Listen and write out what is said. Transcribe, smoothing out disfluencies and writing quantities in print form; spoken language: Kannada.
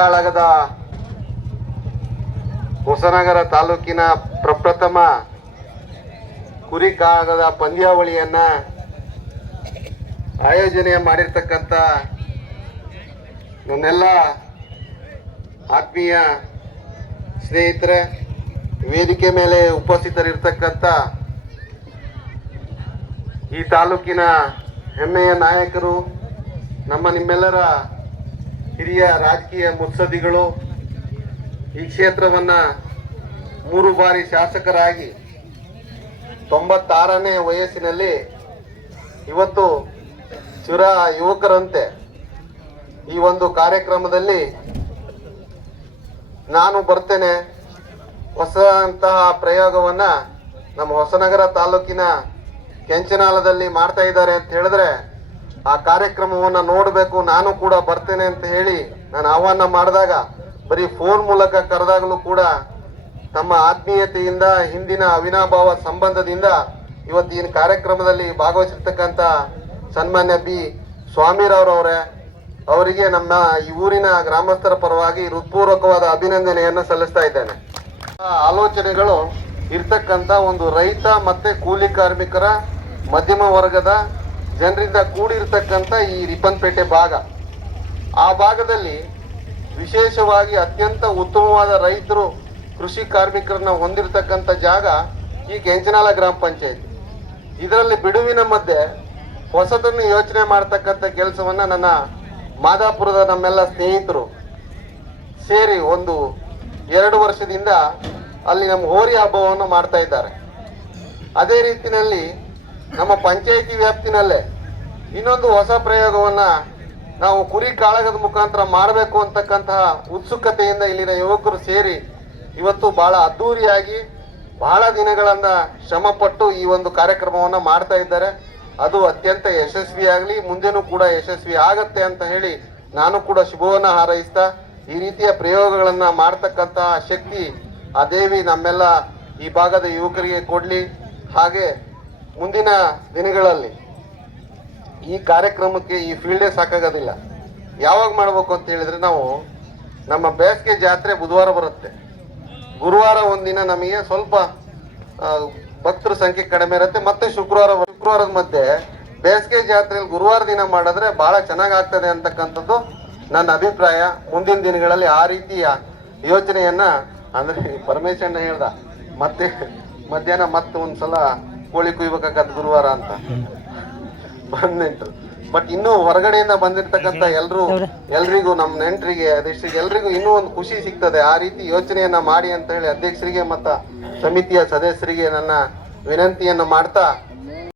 ಕುರಿಕಾಳಗದ ಹೊಸನಗರ ತಾಲೂಕಿನ ಪ್ರಪ್ರಥಮ ಕುರಿಕಾಳಗದ ಪಂದ್ಯಾವಳಿಯನ್ನ ಆಯೋಜನೆ ಮಾಡಿರ್ತಕ್ಕಂಥ ನನ್ನೆಲ್ಲ ಆತ್ಮೀಯ ಸ್ನೇಹಿತರೆ, ವೇದಿಕೆ ಮೇಲೆ ಉಪಸ್ಥಿತರಿರ್ತಕ್ಕಂಥ ಈ ತಾಲೂಕಿನ ಹೆಮ್ಮೆಯ ನಾಯಕರು, ನಿಮ್ಮೆಲ್ಲರ ಹಿರಿಯ ರಾಜಕೀಯ ಮುತ್ಸದ್ದಿಗಳು, ಈ ಕ್ಷೇತ್ರವನ್ನ 3 ಬಾರಿ ಶಾಸಕರಾಗಿ 96ನೇ ವಯಸ್ಸಿನಲ್ಲಿ ಇವತ್ತು ಚಿರ ಯುವಕರಂತೆ ಈ ಒಂದು ಕಾರ್ಯಕ್ರಮದಲ್ಲಿ ನಾನು ಬರ್ತೇನೆ, ಹೊಸಂತಹ ಪ್ರಯೋಗವನ್ನ ನಮ್ಮ ಹೊಸನಗರ ತಾಲೂಕಿನ ಕೆಂಚನಾಲದಲ್ಲಿ ಮಾಡ್ತಾ ಇದ್ದಾರೆ ಅಂತ ಹೇಳಿದ್ರೆ ಆ ಕಾರ್ಯಕ್ರಮವನ್ನ ನೋಡಬೇಕು, ನಾನು ಕೂಡ ಬರ್ತೇನೆ ಅಂತ ಹೇಳಿ ನಾನು ಆಹ್ವಾನ ಮಾಡಿದಾಗ ಬರೀ ಫೋನ್ ಮೂಲಕ ಕರೆದಾಗಲೂ ಕೂಡ ತಮ್ಮ ಆತ್ಮೀಯತೆಯಿಂದ, ಹಿಂದಿನ ಅವಿನಾಭಾವ ಸಂಬಂಧದಿಂದ ಇವತ್ತಿನ ಕಾರ್ಯಕ್ರಮದಲ್ಲಿ ಭಾಗವಹಿಸಿರ್ತಕ್ಕಂಥ ಸನ್ಮಾನ್ಯ ಬಿ ಸ್ವಾಮಿರವರವರೇ, ಅವರಿಗೆ ನಮ್ಮ ಈ ಊರಿನ ಗ್ರಾಮಸ್ಥರ ಪರವಾಗಿ ಹೃತ್ಪೂರ್ವಕವಾದ ಅಭಿನಂದನೆಯನ್ನು ಸಲ್ಲಿಸ್ತಾ ಇದ್ದೇನೆ. ಆಲೋಚನೆಗಳು ಇರ್ತಕ್ಕಂಥ ಒಂದು ರೈತ ಮತ್ತೆ ಕೂಲಿ ಕಾರ್ಮಿಕರ ಮಧ್ಯಮ ವರ್ಗದ ಜನರಿಂದ ಕೂಡಿರ್ತಕ್ಕಂಥ ಈ ರಿಪ್ಪನ್ಪೇಟೆ ಭಾಗ, ಆ ಭಾಗದಲ್ಲಿ ವಿಶೇಷವಾಗಿ ಅತ್ಯಂತ ಉತ್ತಮವಾದ ರೈತರು, ಕೃಷಿ ಕಾರ್ಮಿಕರನ್ನ ಹೊಂದಿರತಕ್ಕಂಥ ಜಾಗ ಈ ಕೆಂಚನಾಲ ಗ್ರಾಮ ಪಂಚಾಯತ್. ಇದರಲ್ಲಿ ಬಿಡುವಿನ ಮಧ್ಯೆ ಹೊಸದನ್ನು ಯೋಚನೆ ಮಾಡ್ತಕ್ಕಂಥ ಕೆಲಸವನ್ನ ನನ್ನ ಮಾದಾಪುರದ ನಮ್ಮೆಲ್ಲ ಸ್ನೇಹಿತರು ಸೇರಿ 1-2 ವರ್ಷದಿಂದ ಅಲ್ಲಿ ನಮ್ಮ ಹೋರಿ ಹಬ್ಬವನ್ನು ಮಾಡ್ತಾ ಇದ್ದಾರೆ. ಅದೇ ರೀತಿಯಲ್ಲಿ ನಮ್ಮ ಪಂಚಾಯಿತಿ ವ್ಯಾಪ್ತಿನಲ್ಲೇ ಇನ್ನೊಂದು ಹೊಸ ಪ್ರಯೋಗವನ್ನ ನಾವು ಕುರಿ ಕಾಳಗದ ಮುಖಾಂತರ ಮಾಡಬೇಕು ಅಂತಕ್ಕಂತಹ ಉತ್ಸುಕತೆಯಿಂದ ಇಲ್ಲಿನ ಯುವಕರು ಸೇರಿ ಇವತ್ತು ಬಹಳ ಅದ್ಧೂರಿಯಾಗಿ ಬಹಳ ದಿನಗಳಿಂದ ಶ್ರಮಪಟ್ಟು ಈ ಒಂದು ಕಾರ್ಯಕ್ರಮವನ್ನ ಮಾಡ್ತಾ ಇದ್ದಾರೆ. ಅದು ಅತ್ಯಂತ ಯಶಸ್ವಿಯಾಗಲಿ, ಮುಂದೆನೂ ಕೂಡ ಯಶಸ್ವಿ ಆಗತ್ತೆ ಅಂತ ಹೇಳಿ ನಾನು ಕೂಡ ಶುಭವನ್ನ ಹಾರೈಸ್ತಾ, ಈ ರೀತಿಯ ಪ್ರಯೋಗಗಳನ್ನ ಮಾಡ್ತಕ್ಕಂತಹ ಶಕ್ತಿ ಆ ದೇವಿ ನಮ್ಮೆಲ್ಲ ಈ ಭಾಗದ ಯುವಕರಿಗೆ ಕೊಡ್ಲಿ. ಹಾಗೆ ಮುಂದಿನ ದಿನಗಳಲ್ಲಿ ಈ ಕಾರ್ಯಕ್ರಮಕ್ಕೆ ಈ ಫೀಲ್ಡೇ ಸಾಕಾಗೋದಿಲ್ಲ. ಯಾವಾಗ ಮಾಡಬೇಕು ಅಂತ ಹೇಳಿದ್ರೆ, ನಾವು ನಮ್ಮ ಬೇಸಿಗೆ ಜಾತ್ರೆ ಬುಧವಾರ ಬರುತ್ತೆ, ಗುರುವಾರ ಒಂದಿನ ನಮಗೆ ಸ್ವಲ್ಪ ಭಕ್ತರ ಸಂಖ್ಯೆ ಕಡಿಮೆ ಇರುತ್ತೆ, ಮತ್ತೆ ಶುಕ್ರವಾರದ ಮಧ್ಯೆ ಬೇಸಿಗೆ ಜಾತ್ರೆಯಲ್ಲಿ ಗುರುವಾರ ದಿನ ಮಾಡಿದ್ರೆ ಬಹಳ ಚೆನ್ನಾಗಾಗ್ತದೆ ಅಂತಕ್ಕಂಥದ್ದು ನನ್ನ ಅಭಿಪ್ರಾಯ. ಮುಂದಿನ ದಿನಗಳಲ್ಲಿ ಆ ರೀತಿಯ ಯೋಚನೆಯನ್ನ, ಅಂದ್ರೆ ಪರಮೇಶಣ್ಣ ಹೇಳ್ದ ಮತ್ತೆ ಮಧ್ಯಾಹ್ನ ಮತ್ತೆ ಒಂದ್ಸಲ ಕೋಳಿ ಕುಯ್ಬೇಕಾಗತ್ತೆ ಗುರುವಾರ ಅಂತ ಬಂದ್ನೆಂಟು. ಬಟ್ ಇನ್ನೂ ಹೊರಗಡೆಯಿಂದ ಬಂದಿರ್ತಕ್ಕಂಥ ಎಲ್ರಿಗೂ ನಮ್ಮ ನೆಂಟರಿಗೆ, ಅದೆಷ್ಟರಿಗೆ ಎಲ್ರಿಗೂ ಇನ್ನೂ ಒಂದು ಖುಷಿ ಸಿಗ್ತದೆ. ಆ ರೀತಿ ಯೋಚನೆಯನ್ನ ಮಾಡಿ ಅಂತ ಹೇಳಿ ಅಧ್ಯಕ್ಷರಿಗೆ ಮತ್ತು ಸಮಿತಿಯ ಸದಸ್ಯರಿಗೆ ನನ್ನ ವಿನಂತಿಯನ್ನು ಮಾಡ್ತಾ